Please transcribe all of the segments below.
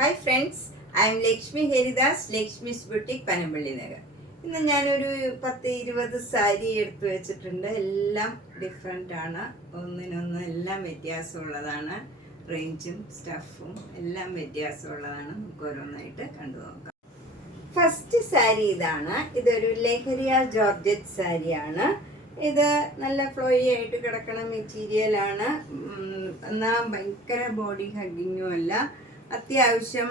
Hi friends, I am Lakshmi Haridas, Lakshmi's boutique, Panampilly Nagar. ഇന്ന് ഞാനൊരു 10-20 സാരി എടുത്തു വെച്ചിട്ടുണ്ട്. എല്ലാം ഡിഫറെൻ്റ് ആണ്, ഒന്നിനൊന്ന് എല്ലാം വ്യത്യാസമുള്ളതാണ്. റേഞ്ചും സ്റ്റഫും എല്ലാം വ്യത്യാസമുള്ളതാണ്. നമുക്ക് ഓരോന്നായിട്ട് കണ്ടു നോക്കാം. ഫസ്റ്റ് സാരി ഇതാണ്. ഇതൊരു ലഹരിയ ജോർജറ്റ് സാരിയാണ്. ഇത് നല്ല ഫ്ലോയി ആയിട്ട് കിടക്കണ മെറ്റീരിയലാണ്. എന്നാൽ ഭയങ്കര ബോഡി ഹഗ്ഗിങ്ങും അല്ല, അത്യാവശ്യം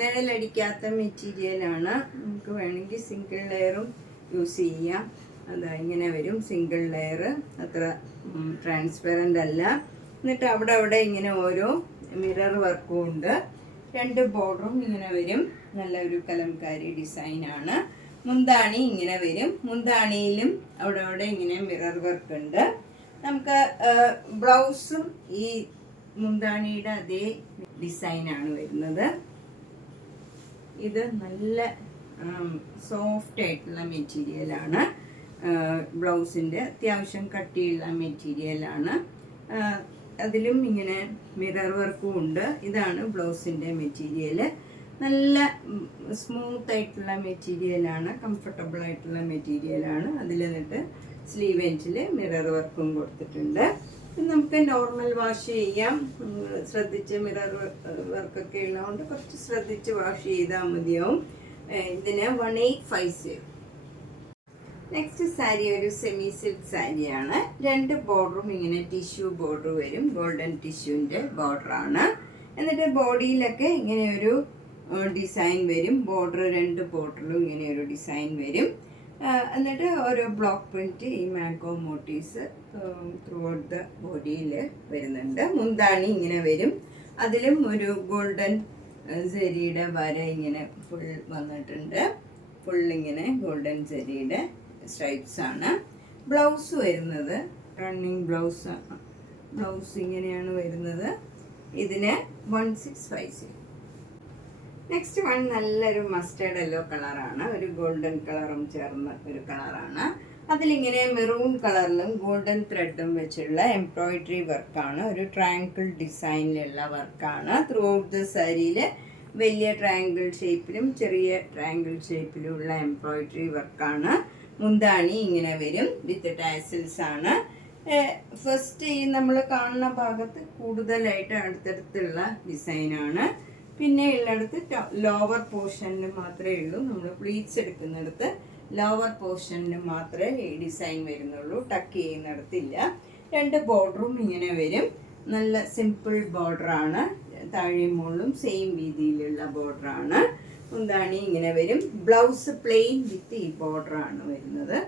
നിഴലടിക്കാത്ത മെറ്റീരിയലാണ്. നമുക്ക് വേണമെങ്കിൽ സിംഗിൾ ലെയറും യൂസ് ചെയ്യാം. അത് ഇങ്ങനെ വരും സിംഗിൾ ലെയർ, അത്ര ട്രാൻസ്പെറൻ്റ് അല്ല. എന്നിട്ട് അവിടെ ഇങ്ങനെ ഓരോ മിറർ വർക്കും ഉണ്ട്. 2 ബോർഡറും ഇങ്ങനെ വരും. നല്ലൊരു കലംകാരി ഡിസൈനാണ്. മുന്താണി ഇങ്ങനെ വരും. മുന്താണിയിലും അവിടെ ഇങ്ങനെ മിറർ വർക്ക് ഉണ്ട്. നമുക്ക് ബ്ലൗസും ഈ മുന്താണിയുടെ അതേ ഡിസൈനാണ് വരുന്നത്. ഇത് നല്ല സോഫ്റ്റ് ആയിട്ടുള്ള മെറ്റീരിയലാണ്. ബ്ലൗസിൻ്റെ അത്യാവശ്യം കട്ടിയുള്ള മെറ്റീരിയലാണ്. അതിലും ഇങ്ങനെ മിറർ വർക്കും ഉണ്ട്. ഇതാണ് ബ്ലൗസിൻ്റെ മെറ്റീരിയൽ. നല്ല സ്മൂത്ത് ആയിട്ടുള്ള മെറ്റീരിയലാണ്, കംഫർട്ടബിൾ ആയിട്ടുള്ള മെറ്റീരിയലാണ്. അതിൽ എന്നിട്ട് സ്ലീവ് എൻഡിൽ മിറർ വർക്കും കൊടുത്തിട്ടുണ്ട്. നമുക്ക് നോർമൽ വാഷ് ചെയ്യാം. ശ്രദ്ധിച്ച് മിറർ വർക്കൊക്കെ ഉള്ളതുകൊണ്ട് കുറച്ച് ശ്രദ്ധിച്ച് വാഷ് ചെയ്താൽ മതിയാവും. ഇതിന് 1850. നെക്സ്റ്റ് സാരി ഒരു സെമി സിൽക്ക് സാരിയാണ്. 2 ബോർഡറും ഇങ്ങനെ ടിഷ്യൂ ബോർഡർ വരും. ഗോൾഡൻ ടിഷ്യൂൻ്റെ ബോർഡറാണ്. എന്നിട്ട് ബോഡിയിലൊക്കെ ഇങ്ങനെ ഒരു ഡിസൈൻ വരും. 2 ബോർഡറിലും ഇങ്ങനെ ഒരു ഡിസൈൻ വരും. എന്നിട്ട് ഓരോ ബ്ലോക്ക് പ്രിന്റ് ഈ mango motifs through out the ബോഡിയിൽ വരുന്നുണ്ട്. മുന്താണി ഇങ്ങനെ വരും. അതിലും ഒരു ഗോൾഡൻ സെരിയുടെ വര ഇങ്ങനെ ഫുൾ വന്നിട്ടുണ്ട്. ഫുൾ ഇങ്ങനെ ഗോൾഡൻ സെരിയുടെ സ്ട്രൈപ്സ് ആണ്. ബ്ലൗസ് വരുന്നത് റണ്ണിങ് ബ്ലൗസ് ഇങ്ങനെയാണ് വരുന്നത്. ഇതിന് 1650. നെക്സ്റ്റ് വൺ നല്ലൊരു മസ്റ്റേർഡ് യെല്ലോ കളറാണ്. ഒരു ഗോൾഡൻ കളറും ചേർന്ന ഒരു കളറാണ്. അതിലിങ്ങനെ മെറൂൺ കളറിലും ഗോൾഡൻ ത്രെഡും വെച്ചുള്ള എംബ്രോയിഡറി വർക്കാണ്. ഒരു ട്രയാങ്കിൾ ഡിസൈനിലുള്ള വർക്കാണ്. ത്രൂ ഔട്ട് ദ സാരിയിൽ വലിയ ട്രയാങ്കിൾ ഷേപ്പിലും ചെറിയ ട്രയാങ്കിൾ ഷേപ്പിലും ഉള്ള എംബ്രോയിഡറി വർക്കാണ്. മുന്താണി ഇങ്ങനെ വരും വിത്ത് ടാസിൽസ് ആണ്. ഫസ്റ്റ് ഈ നമ്മൾ കാണുന്ന ഭാഗത്ത് കൂടുതലായിട്ട് അടുത്തടുത്തുള്ള ഡിസൈനാണ്. പിന്നെ ഉള്ളിടത്ത് ലോവർ പോർഷനിൽ മാത്രമേ ഉള്ളൂ. നമ്മൾ പ്ലീറ്റ്സ് എടുക്കുന്നിടത്ത് ലോവർ പോർഷനിൽ മാത്രമേ ഈ ഡിസൈൻ വരുന്നുള്ളൂ. ടക്ക് ചെയ്യുന്നിടത്തില്ല. 2 ബോർഡറും ഇങ്ങനെ വരും. നല്ല സിമ്പിൾ ബോർഡറാണ്. താഴെയും മുകളിലും സെയിം രീതിയിലുള്ള ബോർഡറാണ്. മുന്താണി ഇങ്ങനെ വരും. ബ്ലൗസ് പ്ലെയിൻ വിത്ത് ഈ ബോർഡറാണ് വരുന്നത്.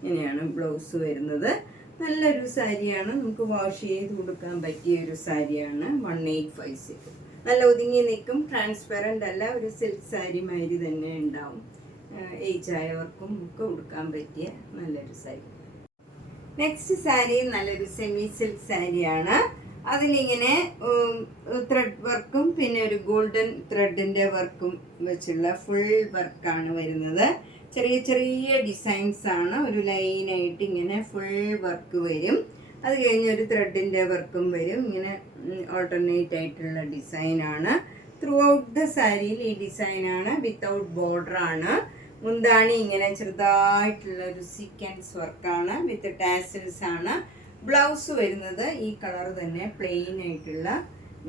ഇങ്ങനെയാണ് ബ്ലൗസ് വരുന്നത്. നല്ലൊരു സാരിയാണ്. നമുക്ക് വാഷ് ചെയ്ത് കൊടുക്കാൻ പറ്റിയ ഒരു സാരിയാണ്. 1850. നല്ല ഒതുങ്ങി നിൽക്കും. ട്രാൻസ്പെറൻ്റ് അല്ല. ഒരു സിൽക്ക് സാരി മാതിരി തന്നെ ഉണ്ടാവും. ഏജ് ആയവർക്കും ഒക്കെ കൊടുക്കാൻ പറ്റിയ നല്ലൊരു സാരി. നെക്സ്റ്റ് സാരി നല്ലൊരു സെമി സിൽക്ക് സാരിയാണ്. അതിലിങ്ങനെ ത്രെഡ് വർക്കും പിന്നെ ഒരു ഗോൾഡൻ ത്രെഡിൻ്റെ വർക്കും വെച്ചുള്ള ഫുൾ വർക്കാണ് വരുന്നത്. ചെറിയ ഡിസൈൻസ് ആണ്. ഒരു ലൈനായിട്ട് ഇങ്ങനെ ഫുൾ വർക്ക് വരും. അത് കഴിഞ്ഞ് ഒരു ത്രെഡിൻ്റെ വർക്കും വരും. ഇങ്ങനെ ഓൾട്ടർനേറ്റ് ആയിട്ടുള്ള ഡിസൈനാണ്. ത്രൂ ഔട്ട് ദ സാരിയിൽ ഈ ഡിസൈനാണ്. വിത്തൗട്ട് ബോർഡറാണ്. മുന്താണി ഇങ്ങനെ ചെറുതായിട്ടുള്ള ഒരു സീക്വൻസ് വർക്കാണ്. വിത്ത് ടാസിൽസ് ആണ്. ബ്ലൗസ് വരുന്നത് ഈ കളർ തന്നെ പ്ലെയിൻ ആയിട്ടുള്ള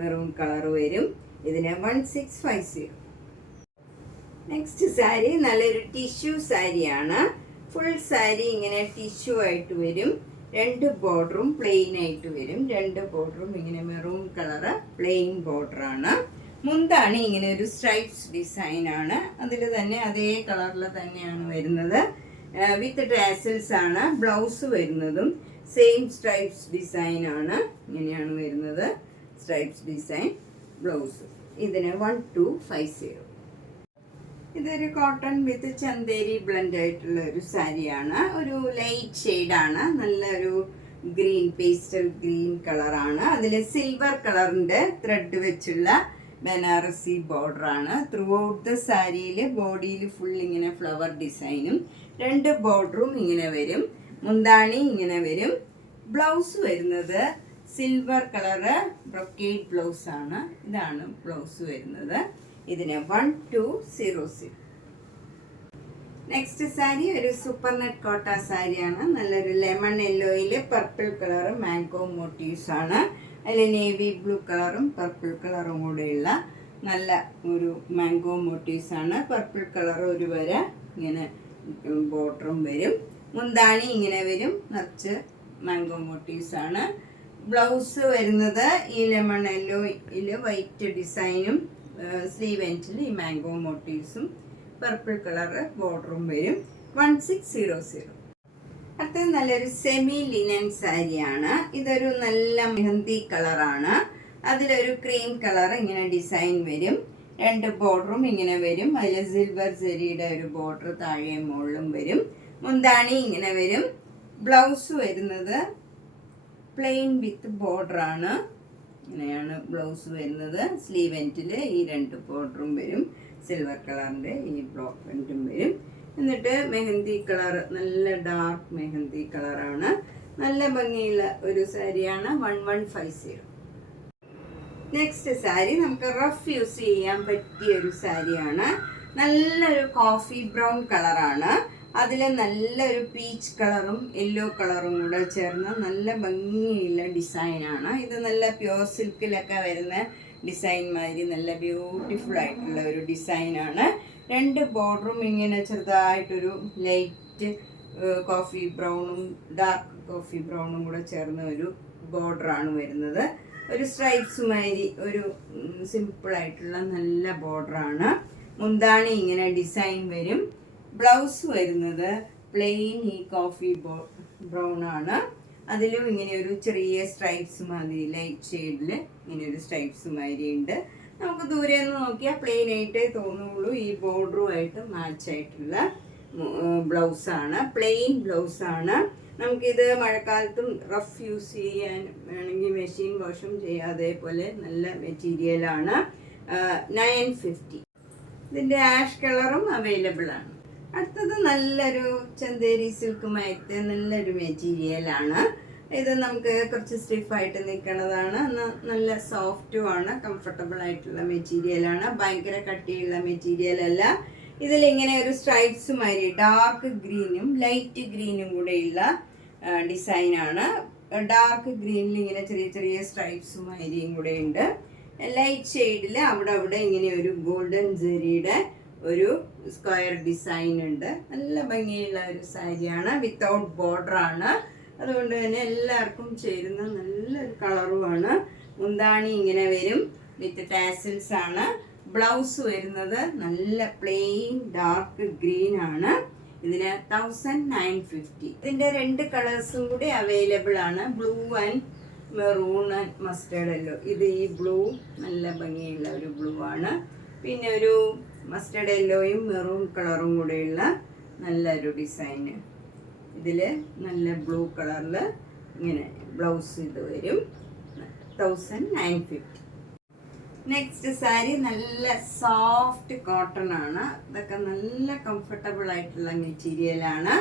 മെറൂൺ കളർ വരും. ഇതിന് 1650. നെക്സ്റ്റ് സാരി നല്ലൊരു ടിഷ്യൂ സാരിയാണ്. ഫുൾ സാരി ഇങ്ങനെ ടിഷ്യൂ ആയിട്ട് വരും. 2 ബോർഡറും പ്ലെയിൻ ആയിട്ട് വരും. 2 ബോർഡറും ഇങ്ങനെ മെറൂൺ കളറ് പ്ലെയിൻ ബോർഡറാണ്. മുന്താണി ഇങ്ങനെ ഒരു സ്ട്രൈപ്സ് ഡിസൈനാണ്. അതിൽ തന്നെ അതേ കളറിൽ തന്നെയാണ് വരുന്നത്. വിത്ത് ടാസിൽസ് ആണ്. ബ്ലൗസ് വരുന്നതും സെയിം സ്ട്രൈപ്സ് ഡിസൈനാണ്. ഇങ്ങനെയാണ് വരുന്നത്. Stripes design blouse. ഇതിന് 1250. ഇതൊരു കോട്ടൺ വിത്ത് ചന്തേരി ബ്ലെൻഡ് ആയിട്ടുള്ള ഒരു സാരിയാണ്. ഒരു ലൈറ്റ് ഷെയ്ഡാണ്. നല്ലൊരു ഗ്രീൻ, പേസ്റ്റൽ ഗ്രീൻ കളറാണ്. അതിൽ സിൽവർ കളറിൻ്റെ ത്രെഡ് വെച്ചുള്ള ബനാറസി ബോർഡറാണ്. ത്രൂ ഔട്ട് ദ സാരിയിൽ ബോഡിയിൽ ഫുൾ ഇങ്ങനെ ഫ്ലവർ ഡിസൈനും 2 ബോർഡറും ഇങ്ങനെ വരും. മുന്താണി ഇങ്ങനെ വരും. ബ്ലൗസ് വരുന്നത് സിൽവർ കളറ് ബ്രൊക്കേഡ് ബ്ലൗസ് ആണ്. ഇതാണ് ബ്ലൗസ് വരുന്നത്. ഇതിന് 1200. നെക്സ്റ്റ് സാരി ഒരു സൂപ്പർ നെറ്റ് കോട്ട സാരിയാണ്. നല്ലൊരു ലെമൺ യെല്ലോയിൽ പർപ്പിൾ കളറും മാംഗോ മോട്ടീവ്സ് ആണ്. അതിൽ നേവി ബ്ലൂ കളറും പർപ്പിൾ കളറും കൂടെയുള്ള നല്ല ഒരു മാംഗോ മോട്ടീവ്സ് ആണ്. പർപ്പിൾ കളർ ഒരു വര ഇങ്ങനെ ബോർഡറും വരും. മുന്താണി ഇങ്ങനെ വരും, നിറച്ച് മാംഗോ മോട്ടീവ്സ് ആണ്. ബ്ലൗസ് വരുന്നത് ഈ ലെമൺ യെല്ലോയിൽ വൈറ്റ് ഡിസൈനും സ്ലീവ് എൻഡിൽ ഈ മാംഗോ മോട്ടീവ്സും പർപ്പിൾ കളറ് ബോർഡറും വരും. 1600. അടുത്തത് നല്ലൊരു സെമി ലിനൻ സാരിയാണ്. ഇതൊരു നല്ല മെഹന്തി കളറാണ്. അതിലൊരു ക്രീം കളർ ഇങ്ങനെ ഡിസൈൻ വരും. 2 ബോർഡറും ഇങ്ങനെ വരും. അതിൽ സിൽവർ ജെറിയുടെ ഒരു ബോർഡർ താഴെ മുകളിലും വരും. മുന്താണി ഇങ്ങനെ വരും. ബ്ലൗസ് വരുന്നത് പ്ലെയിൻ വിത്ത് ബോർഡറാണ്. ഇങ്ങനെയാണ് ബ്ലൗസ് വരുന്നത്. സ്ലീവ് എൻഡിൽ ഈ 2 ബോർഡറും വരും. സിൽവർ കളറിൻ്റെ ഈ ബ്ലോക്ക് പ്രിൻറ്റും വരും. എന്നിട്ട് മെഹന്തി കളർ, നല്ല ഡാർക്ക് മെഹന്തി കളറാണ്. നല്ല ഭംഗിയുള്ള ഒരു സാരിയാണ്. 1150. നെക്സ്റ്റ് സാരി നമുക്ക് റഫ് യൂസ് ചെയ്യാൻ പറ്റിയ ഒരു സാരിയാണ്. നല്ലൊരു കോഫി ബ്രൗൺ കളറാണ്. അതിൽ നല്ലൊരു പീച്ച് കളറും യെല്ലോ കളറും കൂടെ ചേർന്ന നല്ല ഭംഗിയുള്ള ഡിസൈനാണ്. ഇത് നല്ല പ്യോർ സിൽക്കിലൊക്കെ വരുന്ന ഡിസൈൻ മാതിരി നല്ല ബ്യൂട്ടിഫുൾ ആയിട്ടുള്ള ഒരു ഡിസൈനാണ്. 2 ബോർഡറും ഇങ്ങനെ ചെറുതായിട്ടൊരു ലൈറ്റ് കോഫി ബ്രൗണും ഡാർക്ക് കോഫി ബ്രൗണും കൂടെ ചേർന്ന ഒരു ബോർഡറാണ് വരുന്നത്. ഒരു സ്ട്രൈപ്സ് മാതിരി ഒരു സിമ്പിളായിട്ടുള്ള നല്ല ബോർഡറാണ്. മുന്താണി ഇങ്ങനെ ഡിസൈൻ വരും. ബ്ലൗസ് വരുന്നത് പ്ലെയിൻ ഈ കോഫി ബ്രൗൺ ആണ്. അതിലും ഇങ്ങനെ ഒരു ചെറിയ സ്ട്രൈപ്സ് മാതിരി ലൈറ്റ് ഷെയ്ഡിൽ ഇങ്ങനെ ഒരു സ്ട്രൈപ്സ് മാതിരി ഉണ്ട്. നമുക്ക് ദൂരെ നിന്ന് നോക്കിയാൽ പ്ലെയിൻ ആയിട്ടേ തോന്നുള്ളൂ. ഈ ബോർഡറുമായിട്ട് മാച്ച് ആയിട്ടുള്ള ബ്ലൗസാണ്. പ്ലെയിൻ ബ്ലൗസാണ്. നമുക്കിത് മഴക്കാലത്തും റഫ് യൂസ് ചെയ്യാൻ വേണമെങ്കിൽ മെഷീൻ വാഷും ചെയ്യാതെ പോലെ നല്ല മെറ്റീരിയലാണ്. 950. ഇതിൻ്റെ ആഷ് കളറും അവൈലബിൾ ആണ്. അടുത്തത് നല്ലൊരു ചന്തേരി സിൽക്കുമായിട്ട് നല്ലൊരു മെറ്റീരിയലാണ്. ഇത് നമുക്ക് കുറച്ച് സ്റ്റിഫായിട്ട് നിൽക്കുന്നതാണ്. നല്ല സോഫ്റ്റുമാണ്, കംഫർട്ടബിൾ ആയിട്ടുള്ള മെറ്റീരിയലാണ്. ഭയങ്കര കട്ടിയുള്ള മെറ്റീരിയൽ അല്ല. ഇതിലിങ്ങനെ ഒരു സ്ട്രൈപ്സ് മാതിരി ഡാർക്ക് ഗ്രീനും ലൈറ്റ് ഗ്രീനും കൂടെയുള്ള ഡിസൈനാണ്. ഡാർക്ക് ഗ്രീനിൽ ഇങ്ങനെ ചെറിയ ചെറിയ സ്ട്രൈപ്സ് മാതിരിയും കൂടെ ഉണ്ട്. ലൈറ്റ് ഷെയ്ഡിൽ അവിടെ ഇങ്ങനെ ഒരു ഗോൾഡൻ ജെറിയുടെ ഒരു സ്ക്വയർ ഡിസൈൻ ഉണ്ട്. നല്ല ഭംഗിയുള്ള ഒരു സാരിയാണ്. വിത്തൗട്ട് ബോർഡറാണ്. അതുകൊണ്ട് തന്നെ എല്ലാവർക്കും ചേരുന്ന നല്ലൊരു കളറുമാണ്. മുന്താണി ഇങ്ങനെ വരും വിത്ത് ടാസിൽസ് ആണ്. ബ്ലൗസ് വരുന്നത് നല്ല പ്ലെയിൻ ഡാർക്ക് ഗ്രീൻ ആണ്. ഇതിന് 1950. ഇതിൻ്റെ 2 കളേഴ്സും കൂടി അവൈലബിൾ ആണ്. Blue and maroon and mustard yellow. ഇത് ഈ ബ്ലൂ നല്ല ഭംഗിയുള്ള ഒരു ബ്ലൂ ആണ്. പിന്നെ ഒരു മസ്റ്റേർഡ് യെല്ലോയും മെറൂൺ കളറും കൂടെയുള്ള നല്ലൊരു ഡിസൈന്. ഇതിൽ നല്ല ബ്ലൂ കളറിൽ ഇങ്ങനെ ബ്ലൗസ് ഇത് വരും. 1950. നെക്സ്റ്റ് സാരി നല്ല സോഫ്റ്റ് കോട്ടൺ ആണ്. ഇതൊക്കെ നല്ല കംഫർട്ടബിൾ ആയിട്ടുള്ള മെറ്റീരിയലാണ്.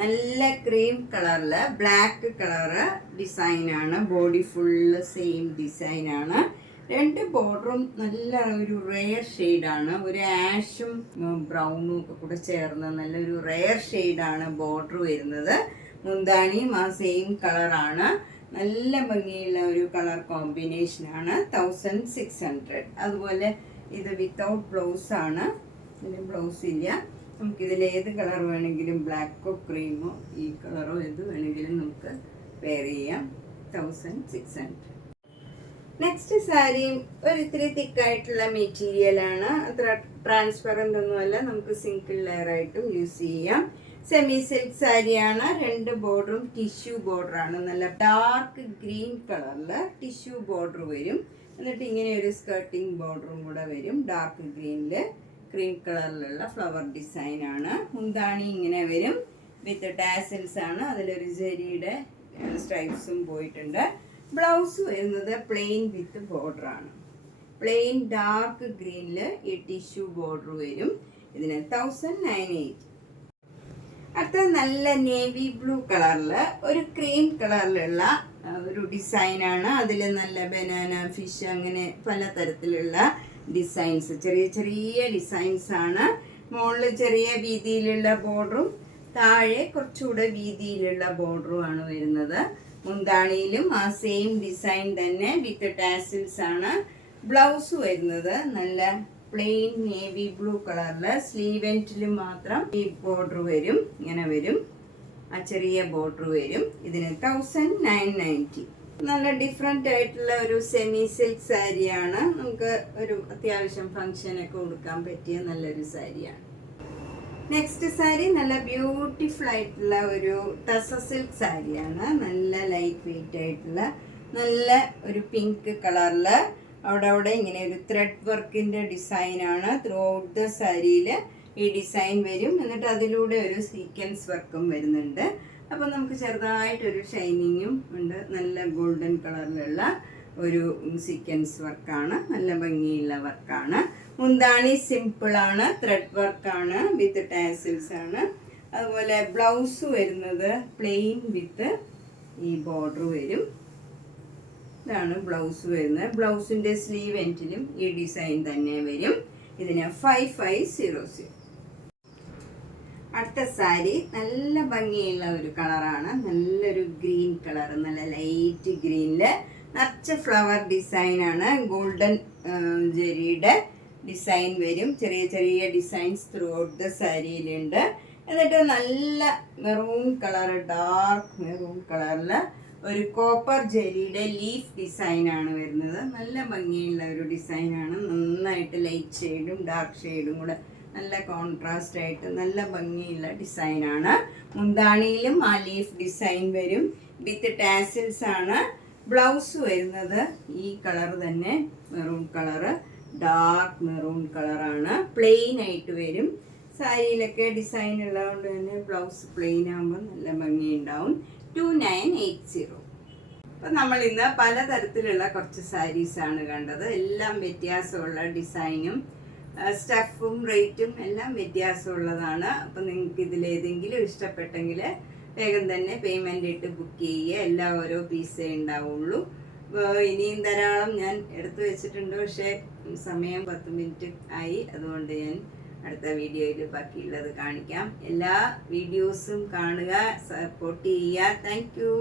നല്ല ക്രീം കളറിൽ ബ്ലാക്ക് കളറ് ഡിസൈനാണ്. ബോഡി ഫുള്ള് സെയിം ഡിസൈനാണ്. 2 ബോർഡറും നല്ല ഒരു റെയർ ഷെയ്ഡാണ്. ഒരു ആഷും ബ്രൗണും ഒക്കെ കൂടെ ചേർന്ന നല്ലൊരു റെയർ ഷെയ്ഡാണ് ബോർഡർ വരുന്നത്. മുന്താണിയും ആ സെയിം കളറാണ്. നല്ല ഭംഗിയുള്ള ഒരു കളർ കോമ്പിനേഷനാണ്. 1600. അതുപോലെ ഇത് വിത്തൗട്ട് ബ്ലൗസാണ്. ഇതിന് ബ്ലൗസ് ഇല്ല. നമുക്കിതിൽ ഏത് കളർ വേണമെങ്കിലും ബ്ലാക്കോ ക്രീമോ ഈ കളറോ ഏത് വേണമെങ്കിലും നമുക്ക് വെയർ ചെയ്യാം. 1600. നെക്സ്റ്റ് സാരിയും ഒരു ഇത്തിരി തിക്കായിട്ടുള്ള മെറ്റീരിയലാണ്. അത്ര ട്രാൻസ്പെറൻ്റ് ഒന്നുമല്ല. നമുക്ക് സിംഗിൾ ലെയർ ആയിട്ടും യൂസ് ചെയ്യാം. സെമി സിൽക്ക് സാരിയാണ്. 2 ബോർഡറും ടിഷ്യൂ ബോർഡറാണ്. നല്ല ഡാർക്ക് ഗ്രീൻ കളറിൽ ടിഷ്യൂ ബോർഡർ വരും. എന്നിട്ട് ഇങ്ങനെ ഒരു സ്കർട്ടിങ് ബോർഡറും കൂടെ വരും. ഡാർക്ക് ഗ്രീനിൽ ക്രീം കളറിലുള്ള ഫ്ലവർ ഡിസൈനാണ്. മുന്താണി ഇങ്ങനെ വരും വിത്ത് ടാസിൽസ് ആണ്. അതിലൊരു ജെറിയുടെ സ്ട്രൈപ്സും പോയിട്ടുണ്ട്. ബ്ലൗസ് വരുന്നത് പ്ലെയിൻ വിത്ത് ബോർഡറാണ്. പ്ലെയിൻ ഡാർക്ക് ഗ്രീനിൽ ഈ ടിഷ്യൂ ബോർഡർ വരും. ഇതിന് 1980. അടുത്ത നല്ല നേവി ബ്ലൂ കളറിൽ ഒരു ക്രീം കളറിലുള്ള ഒരു ഡിസൈനാണ്. അതിൽ നല്ല ബനാന ഫിഷ് അങ്ങനെ പലതരത്തിലുള്ള ഡിസൈൻസ്, ചെറിയ ചെറിയ ഡിസൈൻസാണ്. മുകളിൽ ചെറിയ വീതിയിലുള്ള ബോർഡറും താഴെ കുറച്ചുകൂടെ വീതിയിലുള്ള ബോർഡറുമാണ് വരുന്നത്. മുന്താണിയിലും ആ സെയിം ഡിസൈൻ തന്നെ വിത്ത് ടാസിൽസ് ആണ്. ബ്ലൗസ് വരുന്നത് നല്ല പ്ലെയിൻ നേവി ബ്ലൂ കളറില്. സ്ലീവ് എൻഡിൽ മാത്രം ഈ ബോർഡർ വരും, ഇങ്ങനെ വരും, ആ ചെറിയ ബോർഡർ വരും. ഇതിന് 1990. നല്ല ഡിഫറെൻ്റ് ആയിട്ടുള്ള ഒരു സെമി സിൽക്ക് സാരിയാണ്. നമുക്ക് ഒരു അത്യാവശ്യം ഫംഗ്ഷനൊക്കെ കൊടുക്കാൻ പറ്റിയ നല്ലൊരു സാരിയാണ്. നെക്സ്റ്റ് സാരി നല്ല ബ്യൂട്ടിഫുൾ ആയിട്ടുള്ള ഒരു ടസ സിൽക്ക് സാരിയാണ്. നല്ല ലൈറ്റ് വെയിറ്റ് ആയിട്ടുള്ള നല്ല ഒരു പിങ്ക് കളറിൽ അവിടെ ഇങ്ങനെ ഒരു ത്രെഡ് വർക്കിൻ്റെ ഡിസൈനാണ്. ത്രൂ ഔട്ട് ദ സാരിയിൽ ഈ ഡിസൈൻ വരും. എന്നിട്ട് അതിലൂടെ ഒരു സീക്വൻസ് വർക്കും വരുന്നുണ്ട്. അപ്പോൾ നമുക്ക് ചെറുതായിട്ടൊരു ഷൈനിങ്ങും ഉണ്ട്. നല്ല ഗോൾഡൻ കളറിലുള്ള ഒരു സീക്വൻസ് വർക്കാണ്. നല്ല ഭംഗിയുള്ള വർക്കാണ്. മുന്താണി സിമ്പിളാണ്, ത്രെഡ് വർക്കാണ്, വിത്ത് ടാസിൽസ് ആണ്. അതുപോലെ ബ്ലൗസ് വരുന്നത് പ്ലെയിൻ വിത്ത് ഈ ബോർഡർ വരും. ഇതാണ് ബ്ലൗസ് വരുന്നത്. ബ്ലൗസിൻ്റെ സ്ലീവ് എൻഡിലും ഈ ഡിസൈൻ തന്നെ വരും. ഇതിന് 5500. അടുത്ത സാരി നല്ല ഭംഗിയുള്ള ഒരു കളറാണ്. നല്ലൊരു ഗ്രീൻ കളർ, നല്ല ലൈറ്റ് ഗ്രീനില് നിറച്ച ഫ്ലവർ ഡിസൈനാണ്. ഗോൾഡൻ ജെറിയുടെ ഡിസൈൻ വരും. ചെറിയ ചെറിയ ഡിസൈൻസ് ത്രൂ ഔട്ട് ദ സാരിയിലുണ്ട്. എന്നിട്ട് നല്ല മെറൂൺ കളർ, ഡാർക്ക് മെറൂൺ കളറിൽ ഒരു കോപ്പർ ജെറിയുടെ ലീഫ് ഡിസൈനാണ് വരുന്നത്. നല്ല ഭംഗിയുള്ള ഒരു ഡിസൈനാണ്. നന്നായിട്ട് ലൈറ്റ് ഷെയ്ഡും ഡാർക്ക് ഷെയ്ഡും കൂടെ നല്ല കോൺട്രാസ്റ്റ് ആയിട്ട് നല്ല ഭംഗിയുള്ള ഡിസൈനാണ്. മുന്താണിയിലും ആ ലീഫ് ഡിസൈൻ വരും. വിത്ത് ടാസിൽസ് ആണ്. ബ്ലൗസ് വരുന്നത് ഈ കളർ തന്നെ, മെറൂൺ കളറ്, ഡാർക്ക് മെറൂൺ കളറാണ്. പ്ലെയിൻ ആയിട്ട് വരും. സാരിയിലൊക്കെ ഡിസൈൻ ഉള്ളതുകൊണ്ട് തന്നെ ബ്ലൗസ് പ്ലെയിൻ ആകുമ്പോൾ നല്ല ഭംഗിയുണ്ടാവും. 2980. അപ്പം നമ്മൾ ഇന്ന് പലതരത്തിലുള്ള കുറച്ച് സാരീസാണ് കണ്ടത്. എല്ലാം വ്യത്യാസമുള്ള ഡിസൈനും സ്റ്റഫും റേറ്റും എല്ലാം വ്യത്യാസമുള്ളതാണ്. അപ്പം നിങ്ങൾക്ക് ഇതിലേതെങ്കിലും ഇഷ്ടപ്പെട്ടെങ്കിൽ വേഗം തന്നെ പേയ്മെൻ്റ് ഇട്ട് ബുക്ക് ചെയ്യുക. എല്ലാം ഓരോ പീസേ ഉണ്ടാവുള്ളൂ. ഇനിയും ധാരാളം ഞാൻ എടുത്തു വെച്ചിട്ടുണ്ട്. പക്ഷേ സമയം 10 മിനിറ്റ് ആയി. അതുകൊണ്ട് ഞാൻ അടുത്ത വീഡിയോയിൽ ബാക്കിയുള്ളത് കാണിക്കാം. എല്ലാ വീഡിയോസും കാണുക, സപ്പോർട്ട് ചെയ്യുക. Thank you.